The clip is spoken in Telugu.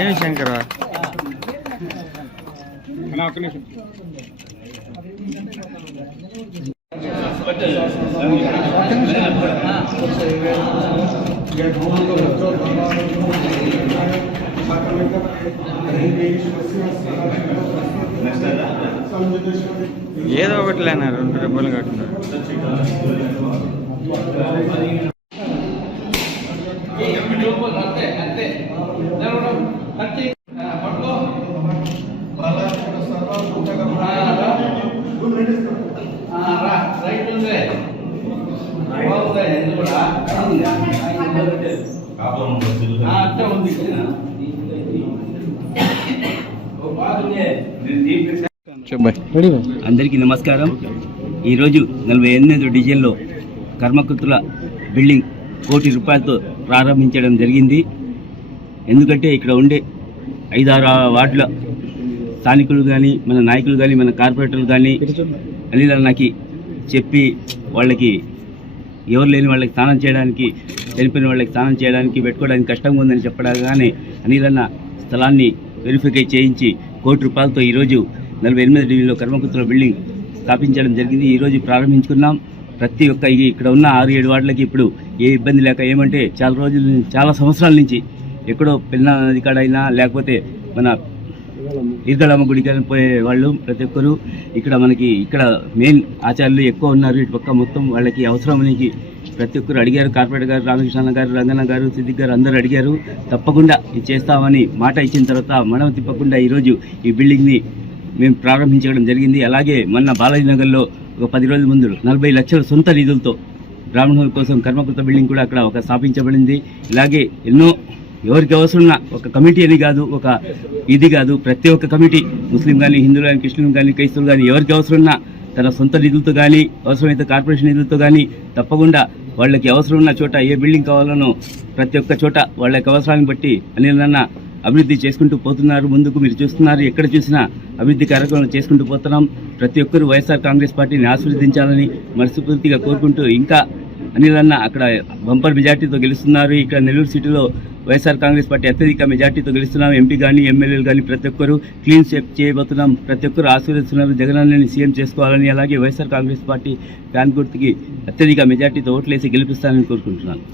ఏమి శంకర ఏదో ఒకటి లేనా 2 రూపాయలు కట్టున్నారు. అందరికీ నమస్కారం. ఈరోజు 48 డివిజన్లో కర్మకృతుల బిల్డింగ్ ₹1 కోటి ప్రారంభించడం జరిగింది. ఎందుకంటే ఇక్కడ ఉండే 5-6 వార్డుల స్థానికులు కానీ, మన నాయకులు కానీ, మన కార్పొరేటర్లు కానీ అనిలన్నకి చెప్పి వాళ్ళకి ఎవరు లేని వాళ్ళకి స్నానం చేయడానికి, చనిపోయిన వాళ్ళకి స్నానం చేయడానికి, పెట్టుకోవడానికి కష్టంగా ఉందని చెప్పడాగానే అనిలన్న స్థలాన్ని వెరిఫై చేయించి ₹1 కోటితో ఈరోజు 48 డివిజన్లో కర్మకృతుల బిల్డింగ్ స్థాపించడం జరిగింది. ఈరోజు ప్రారంభించుకున్నాం. ప్రతి ఒక్క ఇక్కడ ఉన్న 6-7 వార్డులకి ఇప్పుడు ఏ ఇబ్బంది లేక, ఏమంటే చాలా సంవత్సరాల నుంచి ఎక్కడో పెన్నా నది కాడైనా లేకపోతే మన ఈర్గళమ్మ గుడికి పోయే వాళ్ళు ప్రతి ఒక్కరు ఇక్కడ మెయిన్ ఆచార్యులు ఎక్కువ ఉన్నారు. ఇటు పక్క మొత్తం వాళ్ళకి అవసరానికి ప్రతి ఒక్కరు అడిగారు. కార్పొరేటర్ గారు, రామకృష్ణ గారు, రంగన్న గారు, సిద్దిక్ గారు అందరూ అడిగారు. తప్పకుండా ఇది చేస్తామని మాట ఇచ్చిన తర్వాత మనం తిప్పకుండా ఈరోజు ఈ బిల్డింగ్ని మేము ప్రారంభించడం జరిగింది. అలాగే మొన్న బాలాజీ నగర్లో ఒక 10 రోజుల ముందు 40 లక్షల సొంత నిధులతో బ్రాహ్మణుల కోసం కర్మకృత బిల్డింగ్ కూడా అక్కడ స్థాపించబడింది. ఇలాగే ఎన్నో ఎవరికి అవసరమున్న ఒక కమిటీ అని కాదు, ఒక ఇది కాదు, ప్రతి ఒక్క కమిటీ ముస్లిం కానీ, హిందువులు కానీ, క్రిస్టియన్ కానీ, క్రైస్తవులు కానీ ఎవరికి అవసరమున్న తన సొంత నిధులతో కానీ, అవసరమైతే కార్పొరేషన్ నిధులతో కానీ తప్పకుండా వాళ్ళకి అవసరం ఉన్న చోట ఏ బిల్డింగ్ కావాలనో ప్రతి ఒక్క చోట వాళ్ళకి అవసరాన్ని బట్టి అనిలన్న అభివృద్ధి చేసుకుంటూ పోతున్నారు. ముందుకు మీరు చూస్తున్నారు, ఎక్కడ చూసినా అభివృద్ధి కార్యక్రమాలు చేసుకుంటూ పోతున్నాం. ప్రతి ఒక్కరూ వైఎస్ఆర్ కాంగ్రెస్ పార్టీని ఆశీర్వదించాలని మనస్ఫూర్తిగా కోరుకుంటూ, ఇంకా అనిలన్న అక్కడ బంపర్ మెజార్టీతో గెలుస్తున్నారు. ఇక్కడ నెల్లూరు సిటీలో వైఎస్ఆర్ కాంగ్రెస్ పార్టీ అత్యధిక మెజార్టీతో గెలుస్తున్నాం. ఎంపీ కానీ, ఎమ్మెల్యేలు కానీ ప్రతి ఒక్కరు క్లీన్ స్వీప్ చేయబోతున్నాం. ప్రతి ఒక్కరు ఆశీర్వదిస్తున్నారు జగనన్నని సీఎం చేసుకోవాలని. అలాగే వైఎస్ఆర్ కాంగ్రెస్ పార్టీ ఫ్యాన్ గుర్తుకి అత్యధిక మెజార్టీతో ఓట్లేసి గెలిపిస్తానని కోరుకుంటున్నాను.